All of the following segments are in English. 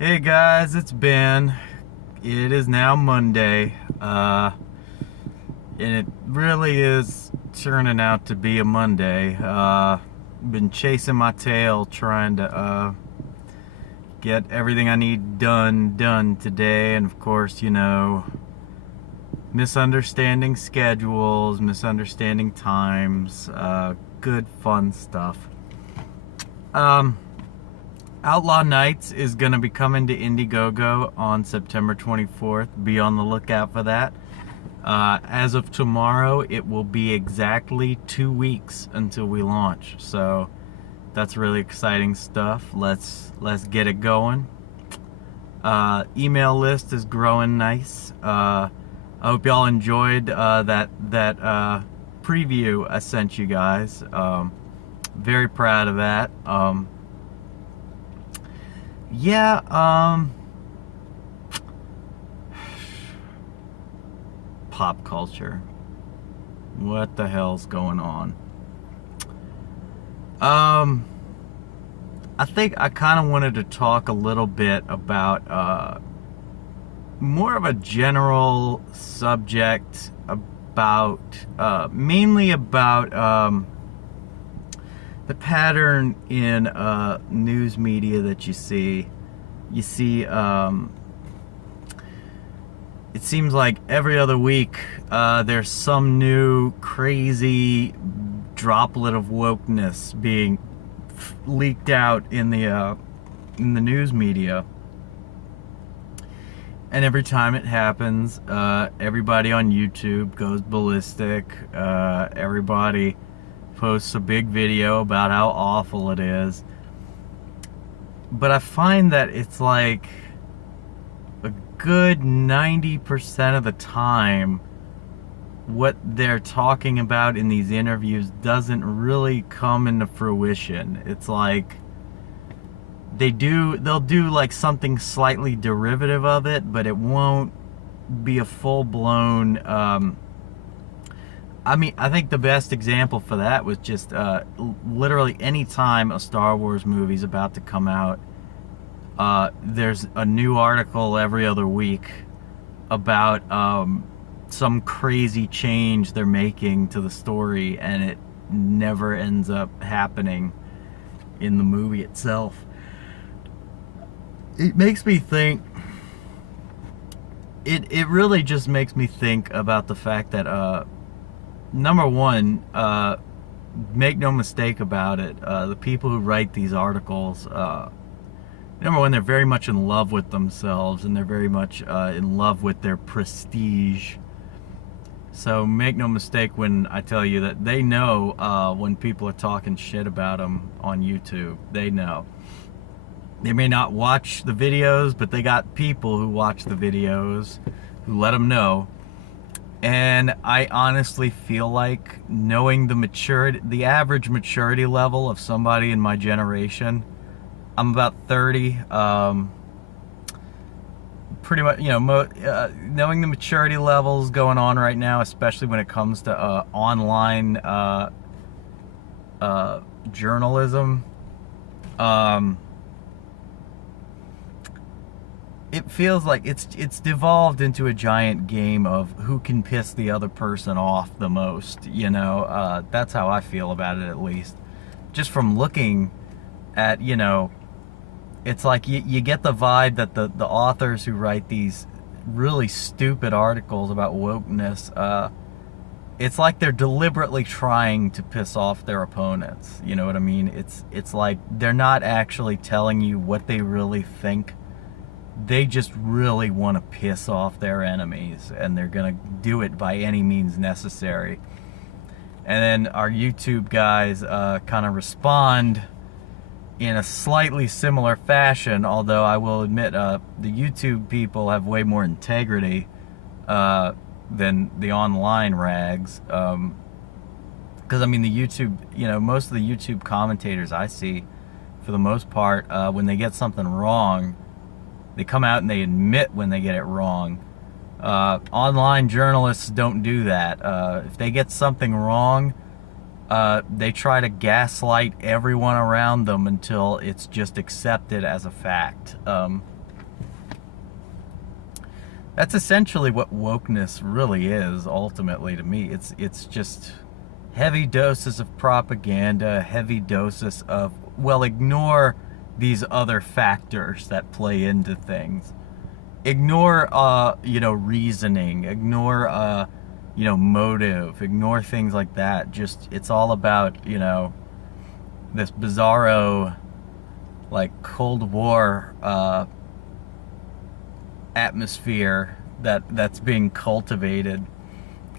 Hey guys, it's Ben. It is now Monday, and it really is turning out to be a Monday. Been chasing my tail trying to get everything I need done today, and of course, misunderstanding schedules, misunderstanding times, good fun stuff. Outlaw Nights is going to be coming to Indiegogo on September 24th. Be on the lookout for that. As of tomorrow, it will be exactly 2 weeks until we launch. So that's really exciting stuff. Let's get it going. Email list is growing nice. I hope y'all enjoyed that preview I sent you guys. Very proud of that. Pop culture. What the hell's going on? I think I kind of wanted to talk a little bit about more of a general subject about mainly about the pattern in news media that you see. You see, it seems like every other week there's some new crazy droplet of wokeness being leaked out in the news media. And every time it happens, everybody on YouTube goes ballistic. Everybody posts a big video about how awful it is. But I find that it's like a good 90% of the time what they're talking about in these interviews doesn't really come into fruition. It's like they'll do like something slightly derivative of it, but it won't be a full-blown I think the best example for that was just literally any time a Star Wars movie is about to come out, there's a new article every other week about some crazy change they're making to the story, and it never ends up happening in the movie itself. It makes me think, it really just makes me think about the fact that number one, make no mistake about it, the people who write these articles, number one, they're very much in love with themselves, and they're very much in love with their prestige. So make no mistake when I tell you that they know when people are talking shit about them on YouTube. They know. They may not watch the videos, but they got people who watch the videos who let them know. And I honestly feel like, knowing the average maturity level of somebody in my generation, I'm about 30, pretty much, knowing the maturity levels going on right now, especially when it comes to online journalism, it feels like it's devolved into a giant game of who can piss the other person off the most. That's how I feel about it, at least. Just from looking at, it's like you get the vibe that the authors who write these really stupid articles about wokeness, it's like they're deliberately trying to piss off their opponents. You know what I mean? It's like they're not actually telling you what they really think. They just really want to piss off their enemies, and they're gonna do it by any means necessary. And then our YouTube guys kind of respond in a slightly similar fashion, although I will admit the YouTube people have way more integrity than the online rags. Because I mean, the YouTube, most of the YouTube commentators I see, for the most part, when they get something wrong, they come out and they admit when they get it wrong. Online journalists don't do that. If they get something wrong, they try to gaslight everyone around them until it's just accepted as a fact. That's essentially what wokeness really is, ultimately, to me. It's just heavy doses of propaganda, heavy doses of, well, ignore these other factors that play into things. Ignore, reasoning. Ignore, motive. Ignore things like that. Just, it's all about, this bizarro, like, Cold War, atmosphere that's being cultivated.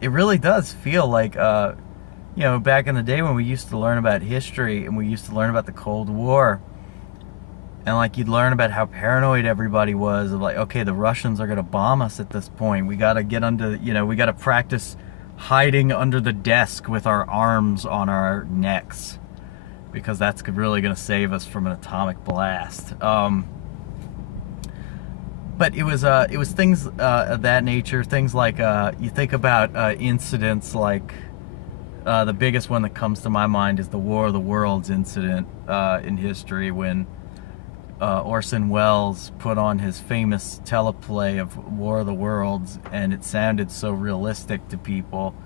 It really does feel like, back in the day when we used to learn about history and we used to learn about the Cold War, and like you'd learn about how paranoid everybody was of like, okay, the Russians are going to bomb us at this point. We got to get under, we got to practice hiding under the desk with our arms on our necks, because that's really going to save us from an atomic blast. But it was things of that nature. Things like, you think about incidents like, the biggest one that comes to my mind is the War of the Worlds incident in history, when Orson Welles put on his famous teleplay of War of the Worlds, and it sounded so realistic to people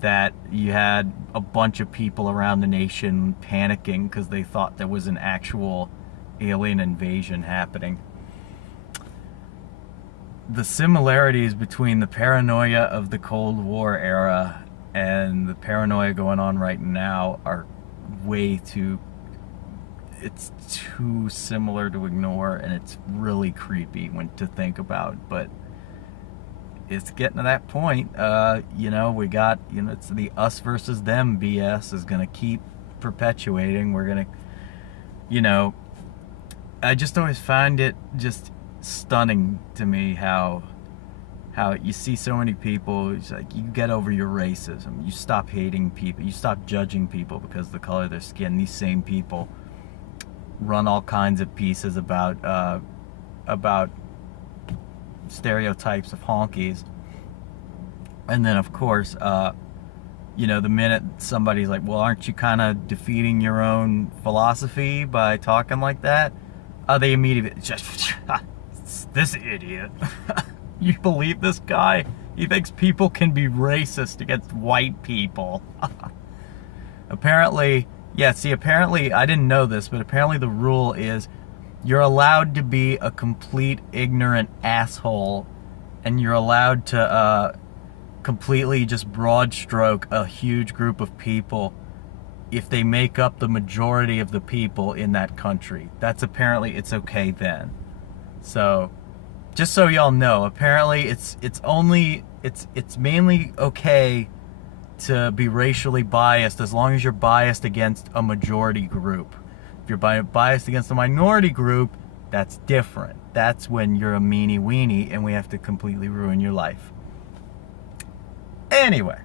that you had a bunch of people around the nation panicking because they thought there was an actual alien invasion happening. The similarities between the paranoia of the Cold War era and the paranoia going on right now are it's too similar to ignore, and it's really creepy to think about. But it's getting to that point. We got, it's the us versus them BS is going to keep perpetuating. We're going to, I just always find it just stunning to me how you see so many people. It's like, you get over your racism, you stop hating people, you stop judging people because of the color of their skin. These same people run all kinds of pieces about stereotypes of honkies, and then of course the minute somebody's like, well, aren't you kind of defeating your own philosophy by talking like that, they immediately just this idiot. You believe this guy? He thinks people can be racist against white people. Apparently, I didn't know this, but apparently the rule is you're allowed to be a complete ignorant asshole, and you're allowed to completely just broad stroke a huge group of people if they make up the majority of the people in that country. That's apparently, it's okay then. So, just so y'all know, apparently it's mainly okay to be racially biased as long as you're biased against a majority group. If you're biased against a minority group, that's different. That's when you're a meanie weenie and we have to completely ruin your life. Anyway,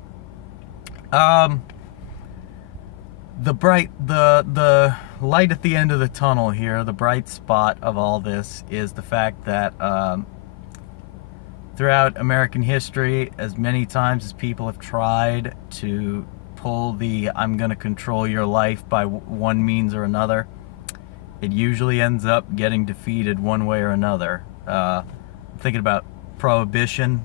the light at the end of the tunnel here, the bright spot of all this, is the fact that throughout American history, as many times as people have tried to pull the I'm going to control your life by one means or another, it usually ends up getting defeated one way or another. I'm thinking about Prohibition.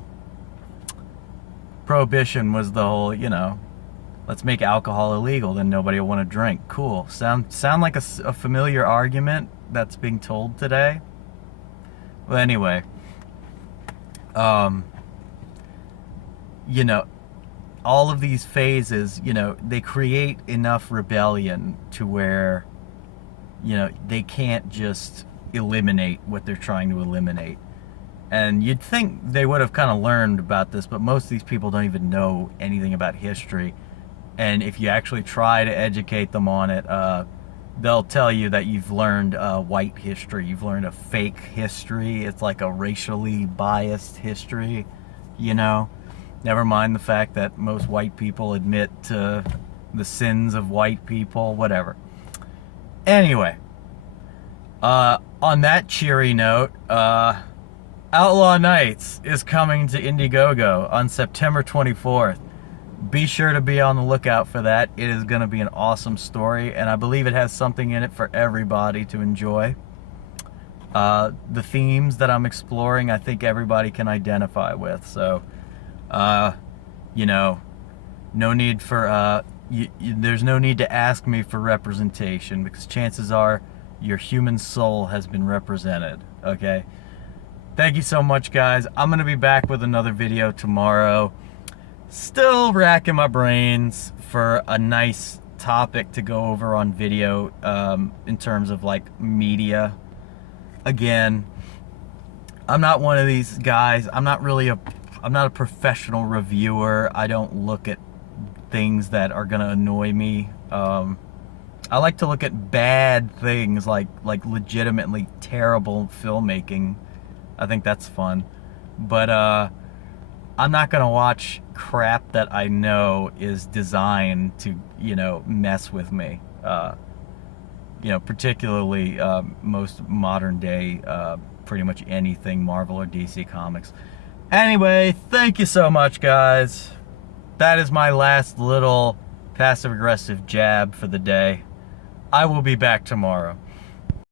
Prohibition was the whole, let's make alcohol illegal, then nobody will want to drink. Cool. Sound like a familiar argument that's being told today? Well, anyway, all of these phases, they create enough rebellion to where, they can't just eliminate what they're trying to eliminate. And you'd think they would have kind of learned about this, but most of these people don't even know anything about history. And if you actually try to educate them on it, they'll tell you that you've learned white history. You've learned a fake history. It's like a racially biased history, Never mind the fact that most white people admit to the sins of white people, whatever. Anyway, on that cheery note, Outlaw Nights is coming to Indiegogo on September 24th. Be sure to be on the lookout for that. It is going to be an awesome story, and I believe it has something in it for everybody to enjoy. the themes that I'm exploring, I think everybody can identify with. So, you know, no need for, there's no need to ask me for representation, because chances are your human soul has been represented, okay? Thank you so much, guys. I'm going to be back with another video tomorrow. Still racking my brains for a nice topic to go over on video, in terms of like media. Again, I'm not one of these guys. I'm not a professional reviewer. I don't look at things that are gonna annoy me. I like to look at bad things, like legitimately terrible filmmaking. I think that's fun. But I'm not gonna watch crap that I know is designed to, you know, mess with me. You know, particularly most modern day, pretty much anything Marvel or DC Comics. Anyway, thank you so much, guys. That is my last little passive-aggressive jab for the day. I will be back tomorrow.